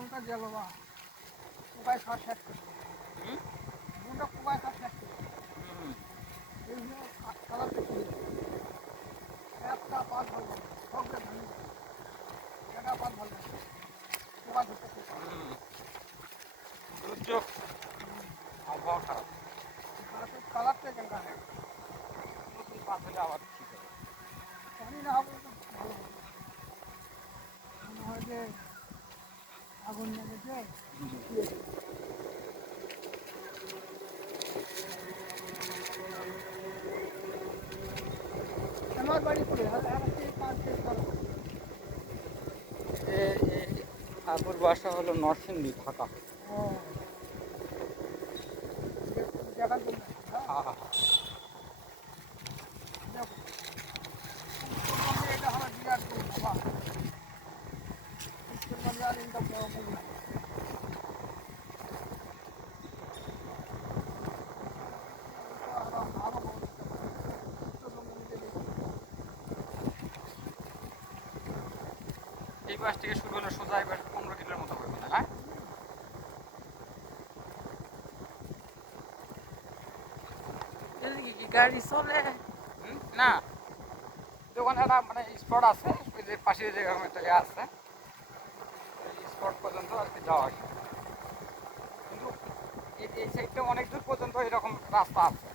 বোনটা গেল বা। কোবাই খাওয়া শেষ করছে? বোনটা কোবাই খাওয়া শেষ করছে। একটা পাত ভালো সবটা ভালো একটা পাত ভালো লাগে ধরতে দুর্যোগ আবহাওয়া খারাপ। কালারটা কেন নতুন পাত হলে আবার ঠিক হবে পানি না হবে মনে হয় যে আমার বাড়ি করে আপুর বাসা হলো নরসিংদী ঢাকা। হ্যাঁ হা হা হা। দেখো উত্তরবঙ্গে এটা হলো বিরাট বড় বাবা উত্তরবঙ্গে আর এটা বড় বড় না আরও আরও বড় উত্তরবঙ্গের মধ্যে বেশি। এই পাশ থেকে শুরু হলো সোজা এবার পনেরো কিলোর মতো না হ্যাঁ? গাড়ি চলে? না। দোকানে একটা মানে স্পট আছে পাশে যে ইয়ে আছে এই স্পট পর্যন্ত আর কি যাওয়া কিন্তু এই- সাইডটা অনেক দূর পর্যন্ত এরকম রাস্তা আছে।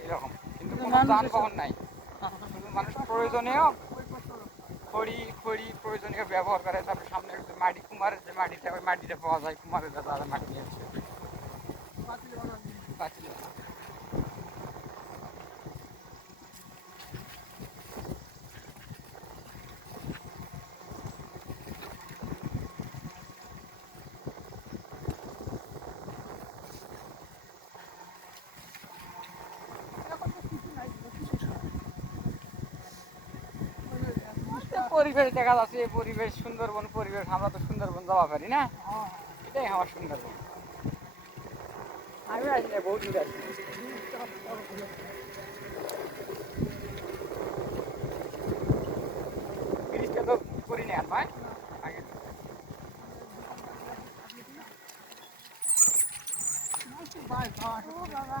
এইরকম। কিন্তু কোনো যানবাহন নাই। শুধু মানুষ প্রয়োজনীয় খড়ি খড়ি প্রয়োজনীয় ব্যবহার করে। তারপর সামনে একটু মাটি কুমারের যে মাটিটা ওই মাটিটা পাওয়া যায়। কুমারের দাদা মাটি নিয়ে পরিবেশ দেখা যাচ্ছে পরিবেশ সুন্দরবন, পরিবেশ, আমরা তো সুন্দরবন যাওয়া পারি না? এটাই আমার সুন্দরবন। আমি আসি না বহু দূর আসি। ব্রিজটা তো করি না আর আগে। বাবা।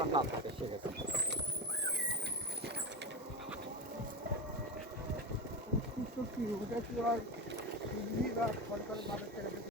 উত্তেজন না থাকে সেক্ষেত্রে কি ওটা কি আর সরকারের বাজার থেকে